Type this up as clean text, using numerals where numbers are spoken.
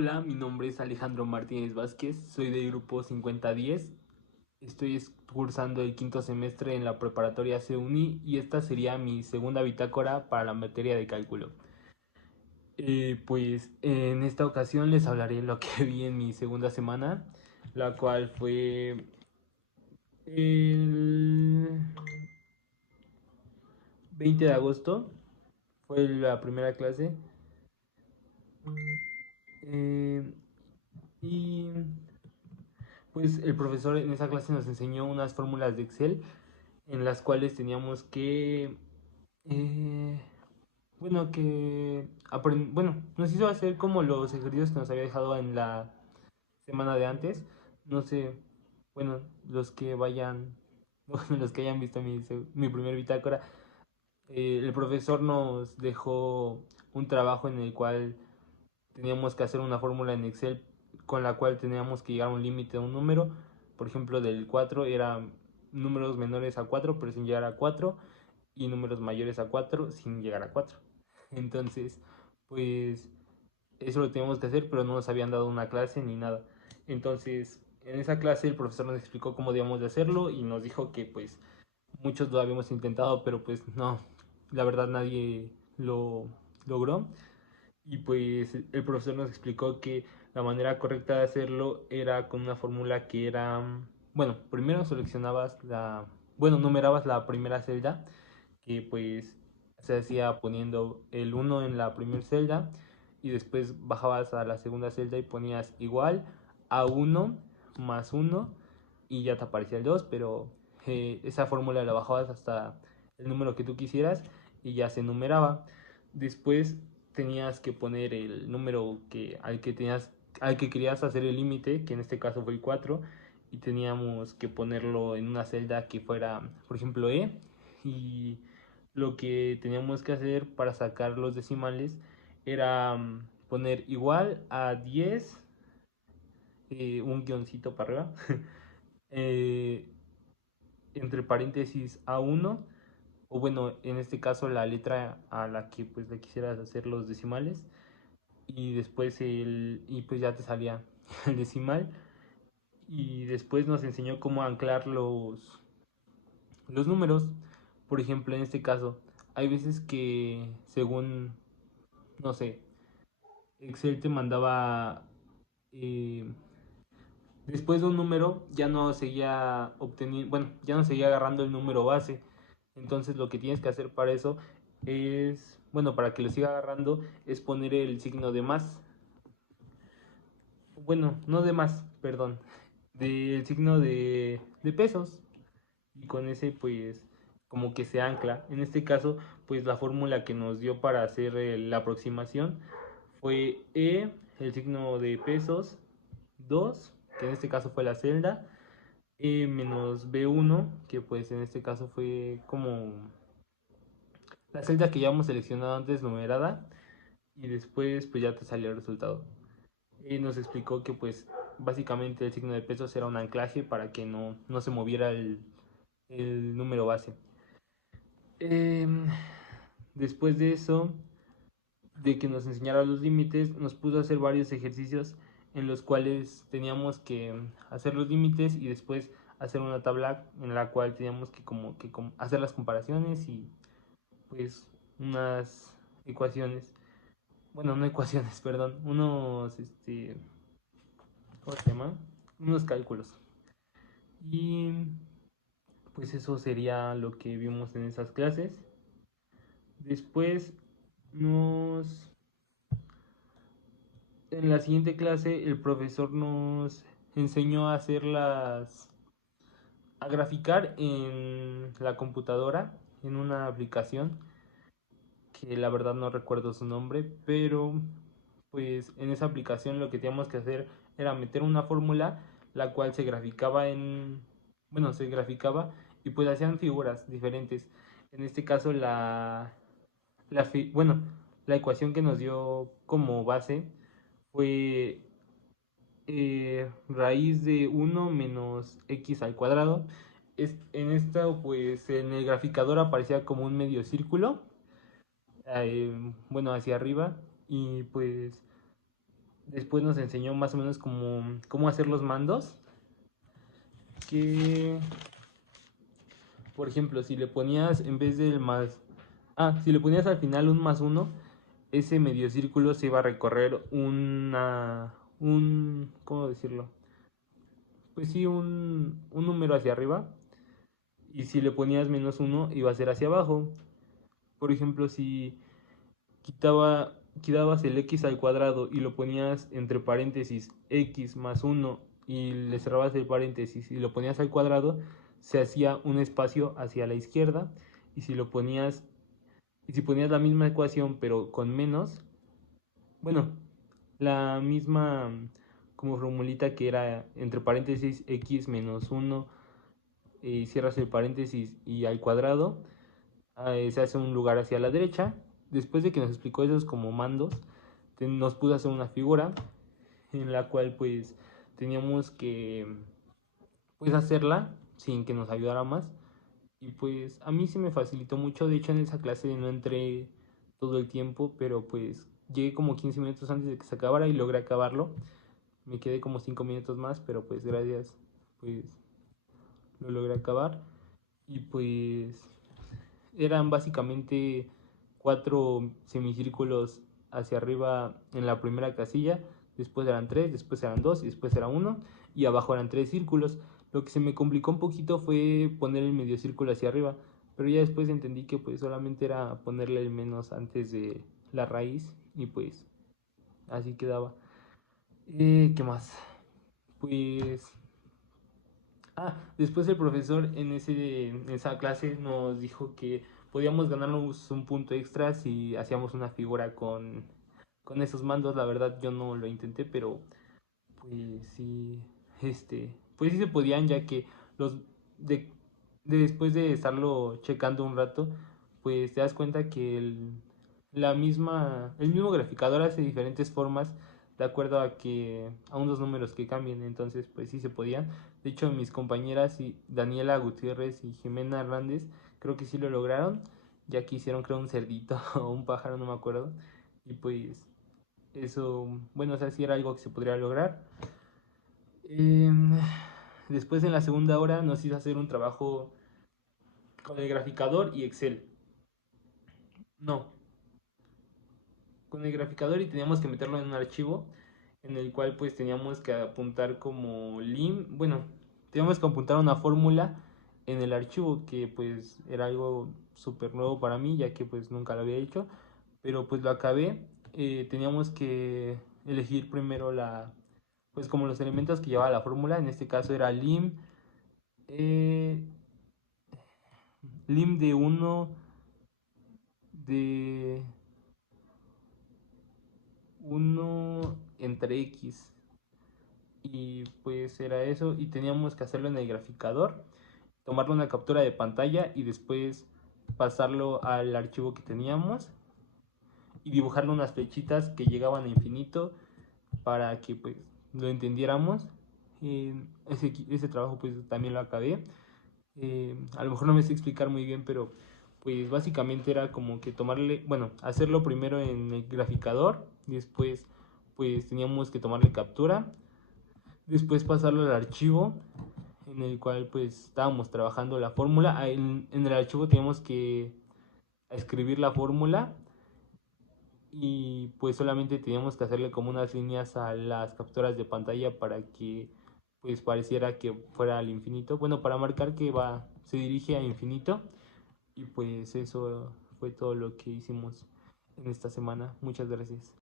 Hola, mi nombre es Alejandro Martínez Vázquez, soy del grupo 5010. Estoy cursando el quinto semestre en la preparatoria CUNY y esta sería mi segunda bitácora para la materia de cálculo. Pues en esta ocasión les hablaré lo que vi en mi segunda semana, la cual fue el 20 de agosto, fue la primera clase. Eh, y pues el profesor en esa clase nos enseñó unas fórmulas de Excel en las cuales teníamos que, eh, bueno, nos hizo hacer como los ejercicios que nos había dejado en la semana de antes. No sé, bueno, los que vayan, bueno, los que hayan visto mi primer bitácora, el profesor nos dejó un trabajo en el cual teníamos que hacer una fórmula en Excel con la cual teníamos que llegar a un límite de un número. Por ejemplo, del 4 era números menores a 4 pero sin llegar a 4, y números mayores a 4 sin llegar a 4. Entonces, pues eso lo teníamos que hacer, pero no nos habían dado una clase ni nada. Entonces, en esa clase el profesor nos explicó cómo debíamos de hacerlo y nos dijo que pues muchos lo habíamos intentado, pero pues no, la verdad nadie lo logró. Y pues el profesor nos explicó que la manera correcta de hacerlo era con una fórmula que era, bueno, primero numerabas la primera celda, que pues se hacía poniendo el uno en la primera celda, y después bajabas a la segunda celda y ponías igual a uno más uno y ya te aparecía el 2, pero esa fórmula la bajabas hasta el número que tú quisieras y ya se numeraba. Después tenías que poner el número al que querías hacer el límite, que en este caso fue el 4, y teníamos que ponerlo en una celda que fuera, por ejemplo, y lo que teníamos que hacer para sacar los decimales era poner igual a 10, un guioncito para arriba, eh, entre paréntesis A1, o bueno, en este caso la letra a la que pues le quisieras hacer los decimales, y después y pues ya te salía el decimal. Y después nos enseñó cómo anclar los números. Por ejemplo, en este caso, hay veces que según, no sé, Excel te mandaba, eh, después de un número ya no seguía obteniendo, bueno, ya no seguía agarrando el número base. Entonces lo que tienes que hacer para eso es, bueno, para que lo siga agarrando, es poner el signo de más. Bueno, no de más, perdón, del signo de pesos. Y con ese pues como que se ancla. En este caso pues la fórmula que nos dio para hacer la aproximación fue el signo de pesos, 2 que en este caso fue la celda, menos B1, que pues en este caso fue como la celda que ya hemos seleccionado antes numerada, y después pues ya te salió el resultado. Y nos explicó que pues básicamente el signo de pesos era un anclaje para que no se moviera el número base. Em, Después de eso, de que nos enseñara los límites, nos puso a hacer varios ejercicios en los cuales teníamos que hacer los límites y después hacer una tabla en la cual teníamos que hacer las comparaciones y pues unas ecuaciones, bueno, no ecuaciones, perdón, ¿cómo se llama? Unos cálculos. Y pues eso sería lo que vimos en esas clases. Después nos en la siguiente clase el profesor nos enseñó a a graficar en la computadora, en una aplicación que la verdad no recuerdo su nombre, pero pues en esa aplicación lo que teníamos que hacer era meter una fórmula, la cual se graficaba y pues hacían figuras diferentes. En este caso bueno, la ecuación que nos dio como base fue raíz de 1 menos x al cuadrado. En esta, pues en el graficador aparecía como un medio círculo, bueno, hacia arriba, y pues Después nos enseñó más o menos cómo hacer los mandos. Que, por ejemplo, si le ponías en vez del más... si le ponías al final un más uno, ese medio círculo se iba a recorrer ¿cómo decirlo? Pues sí, un número hacia arriba. Y si le ponías menos uno, iba a ser hacia abajo. Por ejemplo, si quitabas el x al cuadrado y lo ponías entre paréntesis x más uno y le cerrabas el paréntesis y lo ponías al cuadrado, se hacía un espacio hacia la izquierda. Y si ponías la misma ecuación pero con menos, bueno, la misma como formulita que era entre paréntesis x menos uno y cierras el paréntesis y al cuadrado, se hace un lugar hacia la derecha. Después de que nos explicó esos como mandos, nos puso a hacer una figura en la cual pues teníamos que pues hacerla sin que nos ayudara más. Y pues a mí se me facilitó mucho. De hecho, en esa clase no entré todo el tiempo, pero pues llegué como 15 minutos antes de que se acabara y logré acabarlo. Me quedé como 5 minutos más, pero pues gracias, pues lo logré acabar. Y pues eran básicamente 4 semicírculos hacia arriba en la primera casilla, después eran 3, después eran 2 y después era uno, y abajo eran 3 círculos. Lo que se me complicó un poquito fue poner el medio círculo hacia arriba, pero ya después entendí que pues solamente era ponerle el menos antes de la raíz y pues así quedaba. ¿Qué más? Pues después el profesor en esa clase nos dijo que podíamos ganarnos un punto extra si hacíamos una figura con esos mandos. La verdad yo no lo intenté, pero pues sí, pues sí se podían, ya que los de, después de estarlo checando un rato, pues te das cuenta que el mismo graficador hace diferentes formas de acuerdo a unos números que cambien. Entonces pues sí se podían. De hecho mis compañeras Daniela Gutiérrez y Jimena Hernández creo que sí lo lograron, ya que hicieron creo un cerdito o un pájaro, no me acuerdo. Y pues eso, bueno, o sea, sí era algo que se podría lograr. Em, Después en la segunda hora nos hizo hacer un trabajo con el graficador y Excel. No, con el graficador, y teníamos que meterlo en un archivo en el cual pues teníamos que apuntar como bueno, teníamos que apuntar una fórmula en el archivo, que pues era algo súper nuevo para mí, ya que pues nunca lo había hecho, pero pues lo acabé. Teníamos que elegir primero pues como los elementos que llevaba la fórmula. En este caso era eh, lim de de 1 entre x, y pues era eso. Y teníamos que hacerlo en el graficador, tomarle una captura de pantalla y después pasarlo al archivo que teníamos y dibujarle unas flechitas que llegaban a infinito para que pues lo entendiéramos. Ese trabajo pues también lo acabé. A lo mejor no me sé explicar muy bien, pero pues básicamente era como que hacerlo primero en el graficador, después pues teníamos que tomarle captura, después pasarlo al archivo en el cual pues estábamos trabajando la fórmula. En el archivo teníamos que escribir la fórmula y pues solamente teníamos que hacerle como unas líneas a las capturas de pantalla para que pues pareciera que fuera al infinito, bueno, para marcar que se dirige a infinito. Y pues eso fue todo lo que hicimos en esta semana. Muchas gracias.